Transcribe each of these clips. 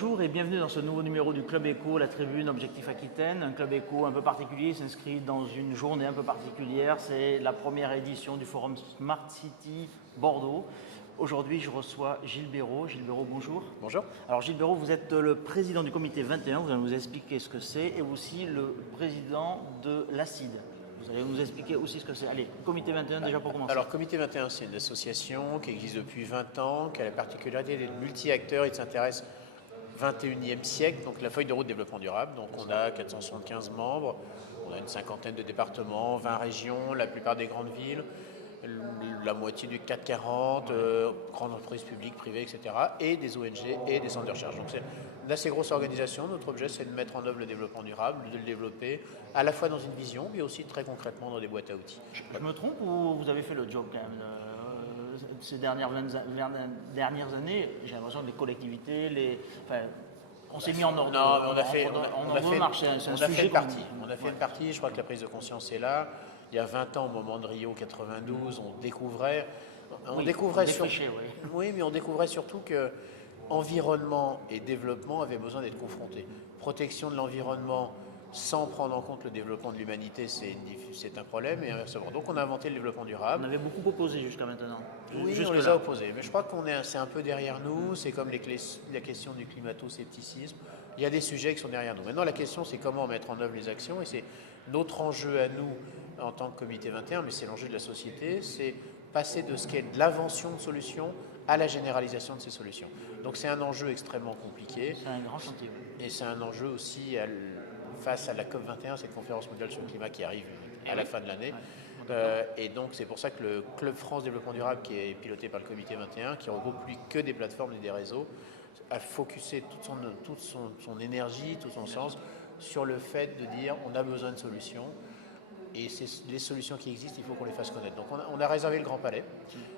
bonjour et bienvenue dans ce nouveau numéro du Club Éco, la tribune Objectif Aquitaine. Un Club Éco un peu particulier, s'inscrit dans une journée un peu particulière. C'est la première édition du Forum Smart City Bordeaux. Aujourd'hui, je reçois Gilles Béraud. Gilles Béraud, bonjour. Bonjour. Alors Gilles Béraud, vous êtes le président du comité 21, vous allez nous expliquer ce que c'est, et aussi le président de l'ACID. Vous allez nous expliquer aussi ce que c'est. Allez, comité 21 déjà pour commencer. Alors, comité 21, c'est une association qui existe depuis 20 ans, qui a la particularité d'être multi-acteurs. Il s'intéresse au 21e siècle, donc la feuille de route développement durable. Donc, on a 475 membres, on a une cinquantaine de départements, 20 régions, la plupart des grandes villes, la moitié du CAC 40, grandes entreprises publiques, privées, etc. Et des ONG et des centres de recherche. Donc, c'est une assez grosse organisation. Notre objet, c'est de mettre en œuvre le développement durable, de le développer à la fois dans une vision, mais aussi très concrètement dans des boîtes à outils. Je me trompe ou vous avez fait le job quand même ces dernières années? J'ai l'impression que les collectivités, on s'est mis en ordre. Non, mais on a fait une partie. On a fait une partie, je crois que la prise de conscience est là. Il y a 20 ans, au moment de Rio 92, on découvrait surtout que environnement et développement avaient besoin d'être confrontés. Protection de l'environnement sans prendre en compte le développement de l'humanité, c'est un problème, et inversement. Donc on a inventé le développement durable. On avait beaucoup opposé jusqu'à maintenant. Oui, on les a opposés, mais je crois c'est un peu derrière nous. C'est comme la question du climato-scepticisme. Il y a des sujets qui sont derrière nous. Maintenant, la question, c'est comment mettre en œuvre les actions, et c'est notre enjeu à nous en tant que comité 21, mais c'est l'enjeu de la société, c'est passer de ce qu'est de l'invention de solutions à la généralisation de ces solutions. Donc c'est un enjeu extrêmement compliqué. C'est un grand chantier. Et c'est un enjeu aussi face à la COP21, cette conférence mondiale sur le climat qui arrive à la fin de l'année. Et donc c'est pour ça que le Club France Développement Durable, qui est piloté par le comité 21, qui regroupe plus que des plateformes et des réseaux, a focusé toute son énergie, tout son sens sur le fait de dire on a besoin de solutions. Et les solutions qui existent, il faut qu'on les fasse connaître. Donc on a réservé le Grand Palais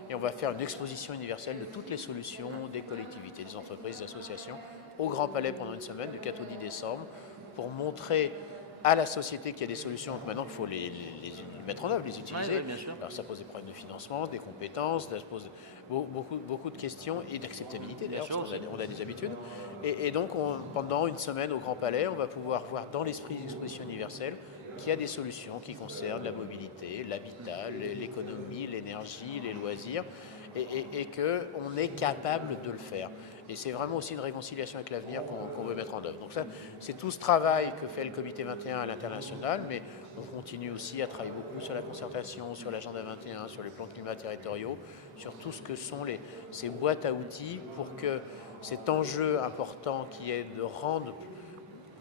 et on va faire une exposition universelle de toutes les solutions des collectivités, des entreprises, des associations au Grand Palais pendant une semaine, du 4 au 10 décembre, pour montrer à la société qu'il y a des solutions. Maintenant, il faut les mettre en œuvre, les utiliser. Oui, bien sûr. Alors ça pose des problèmes de financement, des compétences, ça pose beaucoup de questions et d'acceptabilité. D'ailleurs, on a des habitudes. Et donc, pendant une semaine au Grand Palais, on va pouvoir voir dans l'esprit d'exposition universelle qu'il y a des solutions qui concernent la mobilité, l'habitat, l'économie, l'énergie, les loisirs, et qu'on est capable de le faire. Et c'est vraiment aussi une réconciliation avec l'avenir qu'on veut mettre en œuvre. Donc ça, c'est tout ce travail que fait le comité 21 à l'international, mais on continue aussi à travailler beaucoup sur la concertation, sur l'agenda 21, sur les plans de climat territoriaux, sur tout ce que sont ces boîtes à outils pour que cet enjeu important qui est de rendre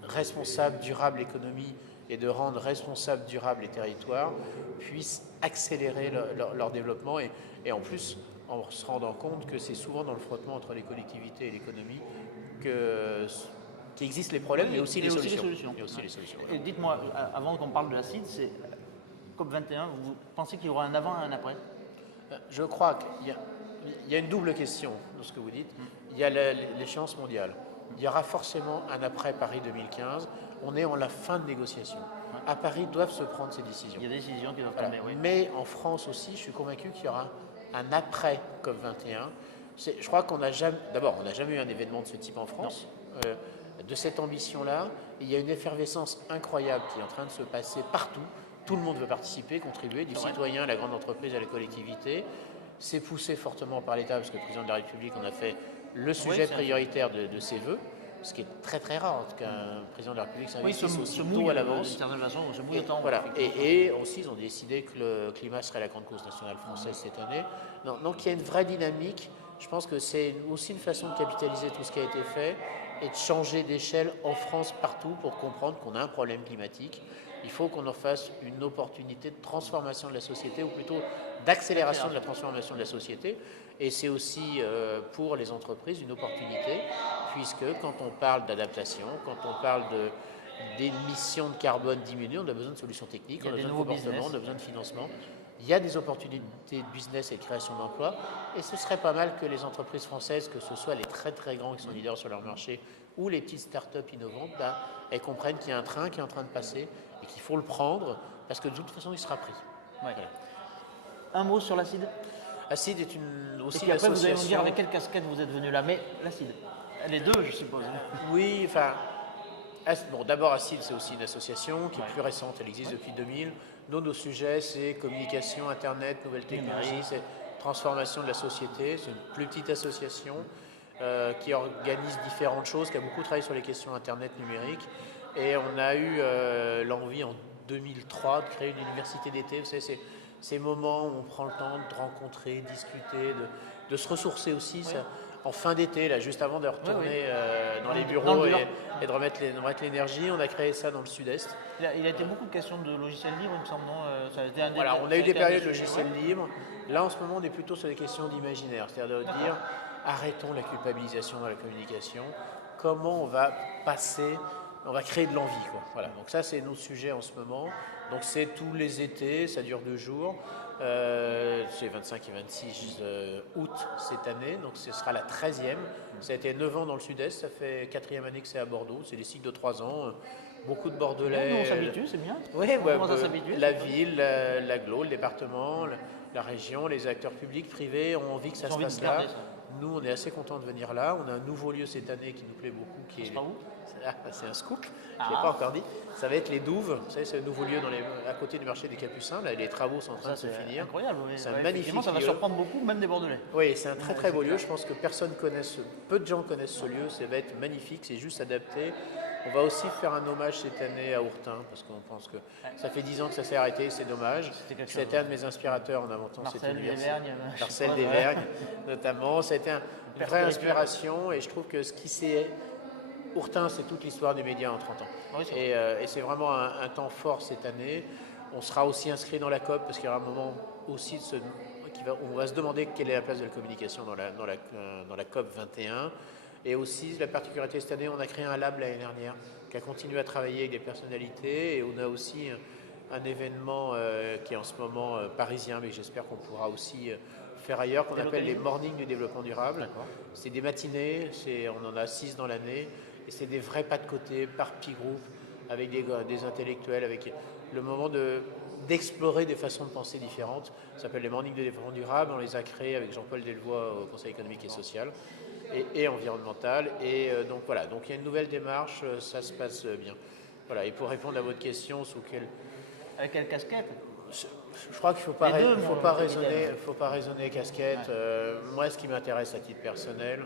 responsable, durable l'économie et de rendre responsables, durables les territoires, puissent accélérer leur développement et en plus en se rendant compte que c'est souvent dans le frottement entre les collectivités et l'économie qu'existent les problèmes, mais aussi les solutions. Et dites-moi, avant qu'on parle de l'ACID, c'est COP21, vous pensez qu'il y aura un avant et un après? Je crois qu'il y a une double question dans ce que vous dites. Il y a l'échéance mondiale. Il y aura forcément un après Paris 2015. On est en la fin de négociation. À Paris doivent se prendre ces décisions. Il y a des décisions qui doivent prendre, oui. Mais en France aussi, je suis convaincu qu'il y aura un après COP21. Je crois qu'on n'a jamais eu un événement de ce type en France, de cette ambition-là. Il y a une effervescence incroyable qui est en train de se passer partout. Tout le monde veut participer, contribuer, du citoyen à la grande entreprise, à la collectivité. C'est poussé fortement par l'État, parce que le président de la République en a fait le sujet prioritaire de ses vœux, ce qui est très très rare qu'un président de la République s'investisse aussi tôt à l'avance. Voilà. Et aussi, ils ont décidé que le climat serait la grande cause nationale française cette année. Donc il y a une vraie dynamique. Je pense que c'est aussi une façon de capitaliser tout ce qui a été fait et de changer d'échelle en France partout pour comprendre qu'on a un problème climatique. Il faut qu'on en fasse une opportunité de transformation de la société, ou plutôt d'accélération de la transformation de la société. Et c'est aussi pour les entreprises une opportunité, puisque quand on parle d'adaptation, quand on parle d'émissions de carbone diminuées, on a besoin de solutions techniques, on a besoin de comportement, on a besoin de financement. Il y a des opportunités de business et de création d'emplois, et ce serait pas mal que les entreprises françaises, que ce soit les très très grands qui sont leaders sur leur marché, ou les petites startups innovantes, elles comprennent qu'il y a un train qui est en train de passer et qu'il faut le prendre, parce que de toute façon il sera pris. Ouais. Un mot sur l'ACID. l'ACID est aussi l'association. Après, vous allez nous dire avec l'association. quelle casquette vous êtes venu là, mais l'ACID. Les deux, je suppose. Oui, enfin, bon, d'abord ACID, c'est aussi une association qui est plus récente, elle existe depuis 2000. Nos sujets, c'est communication, Internet, nouvelles technologies, c'est transformation de la société. C'est une plus petite association qui organise différentes choses, qui a beaucoup travaillé sur les questions Internet numérique. Et on a eu l'envie en 2003 de créer une université d'été. Vous savez, c'est ces moments où on prend le temps de rencontrer, discuter, de se ressourcer aussi. Ça, en fin d'été, là, juste avant de retourner dans les bureaux et de remettre l'énergie, on a créé ça dans le sud-est. Il a été beaucoup de questions de logiciels libres, il me semble, non ça a été Voilà, on a eu des périodes de logiciels libres. Là, en ce moment, on est plutôt sur des questions d'imaginaire, c'est-à-dire de dire arrêtons la culpabilisation dans la communication. Comment on va passer, on va créer de l'envie, quoi. Voilà. Donc ça, c'est notre sujet en ce moment. Donc c'est tous les étés, ça dure 2 jours. C'est 25 et 26 août cette année, donc ce sera la 13e. Ça a été 9 ans dans le sud-est, ça fait 4e année que c'est à Bordeaux. C'est des cycles de 3 ans. Beaucoup de Bordelais. On s'habitue, c'est bien. Oui, la bien. ville, l'agglo, le département, la région, les acteurs publics, privés ont envie que ça se passe là. Nous, on est assez contents de venir là. On a un nouveau lieu cette année qui nous plaît beaucoup. Qui est où? C'est un scoop, je ne l'ai pas encore dit. Ça va être les Douves. Vous savez, c'est un nouveau lieu à côté du marché des Capucins. Là, les travaux sont en train de se finir. Incroyable. Oui. C'est un magnifique lieu. Ça va surprendre beaucoup, même des Bordelais. Oui, c'est un très très beau lieu. Je pense que peu de gens connaissent ce lieu. Ça va être magnifique. C'est juste adapté. On va aussi faire un hommage cette année à Ourtin, parce qu'on pense que ça fait 10 ans que ça s'est arrêté, c'est dommage. C'était un de mes inspirateurs en inventant cette université. Marcel Desvergnes, notamment. Ça a été une vraie inspiration, et je trouve que ce qui s'est... Ourtin, c'est toute l'histoire des médias en 30 ans. Oui, et c'est vraiment un temps fort cette année. On sera aussi inscrit dans la COP, parce qu'il y aura un moment aussi où on va se demander quelle est la place de la communication dans la COP 21. Et aussi, la particularité cette année, on a créé un lab l'année dernière qui a continué à travailler avec des personnalités, et on a aussi un événement qui est en ce moment parisien, mais j'espère qu'on pourra aussi faire ailleurs, qu'on appelle les Mornings du développement durable. C'est des matinées, on en a 6 dans l'année, et c'est des vrais pas de côté par petits groupes, avec des intellectuels, avec le moment d'explorer des façons de penser différentes. Ça s'appelle les Mornings du développement durable, on les a créés avec Jean-Paul Delvoye au Conseil économique et social. Et environnementale. Et donc voilà, donc il y a une nouvelle démarche, ça se passe bien. Voilà, et pour répondre à votre question, avec quelle casquette? Je crois qu'il ne faut pas raisonner casquette. Moi, ce qui m'intéresse à titre personnel,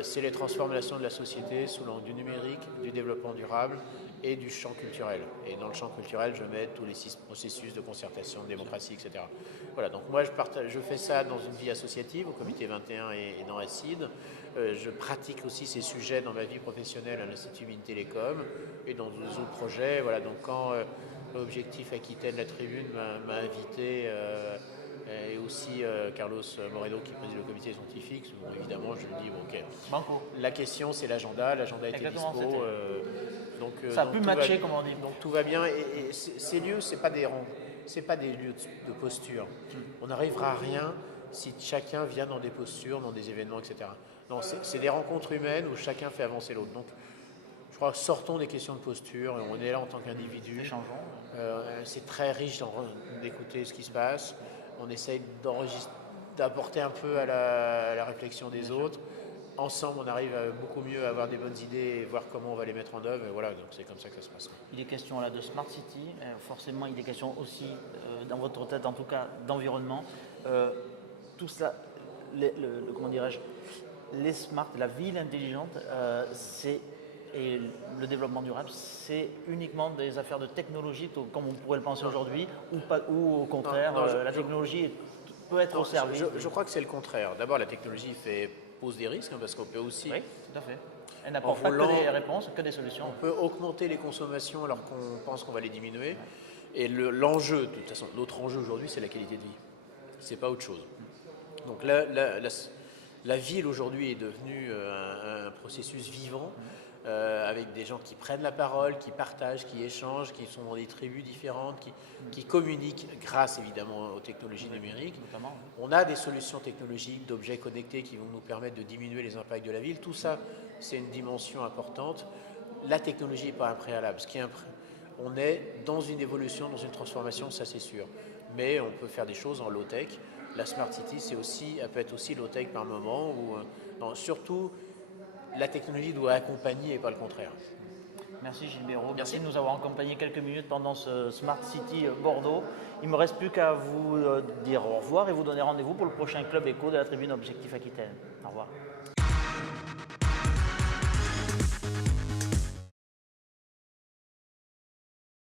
c'est les transformations de la société sous l'angle du numérique, du développement durable et du champ culturel. Et dans le champ culturel, je mets tous les 6 processus de concertation, de démocratie, etc. Voilà, donc moi, je fais ça dans une vie associative, au Comité 21 et dans ACID. Je pratique aussi ces sujets dans ma vie professionnelle à l'Institut Mines-Télécom et dans d'autres projets. Voilà, donc quand l'objectif Aquitaine, la Tribune m'a invité, et aussi Carlos Moreno qui préside le comité scientifique, bon, évidemment, je lui dis, bon, ok. Banco. La question, c'est l'agenda était dispo. Ça a pu matcher, comme on dit. Donc tout va bien. Et ces lieux, c'est pas des lieux de posture. On n'arrivera à rien si chacun vient dans des postures, dans des événements, etc. Non, c'est des rencontres humaines où chacun fait avancer l'autre. Donc, je crois, sortons des questions de posture. On est là en tant qu'individu. C'est très riche d'écouter ce qui se passe. On essaye d'apporter un peu à la réflexion des autres. Ensemble, on arrive beaucoup mieux à avoir des bonnes idées et voir comment on va les mettre en œuvre. Et voilà, donc c'est comme ça que ça se passe. Il est question là de Smart City. Forcément, il est question aussi, dans votre tête en tout cas, d'environnement. Tout ça, comment dirais-je, les smart, la ville intelligente, et le développement durable, c'est uniquement des affaires de technologie, comme on pourrait le penser aujourd'hui, ou au contraire, la technologie peut être au service. Je crois que c'est le contraire. D'abord, la technologie pose des risques, parce qu'on peut aussi... Oui, tout à fait. Elle n'apporte pas que des réponses, que des solutions. On peut augmenter les consommations alors qu'on pense qu'on va les diminuer. Et l'enjeu, de toute façon, notre enjeu aujourd'hui, c'est la qualité de vie. C'est pas autre chose. Donc la ville aujourd'hui est devenue un processus vivant, avec des gens qui prennent la parole, qui partagent, qui échangent, qui sont dans des tribus différentes, qui communiquent grâce évidemment aux technologies numériques. Notamment. On a des solutions technologiques d'objets connectés qui vont nous permettre de diminuer les impacts de la ville. Tout ça, c'est une dimension importante. La technologie n'est pas un préalable. On est dans une évolution, dans une transformation, ça c'est sûr. Mais on peut faire des choses en low-tech. La Smart City, elle peut être aussi low-tech par moment, surtout la technologie doit accompagner et pas le contraire. Merci Gilles Béraud. Merci. De nous avoir accompagnés quelques minutes pendant ce Smart City Bordeaux. Il ne me reste plus qu'à vous dire au revoir et vous donner rendez-vous pour le prochain Club Éco de la Tribune Objectif Aquitaine. Au revoir.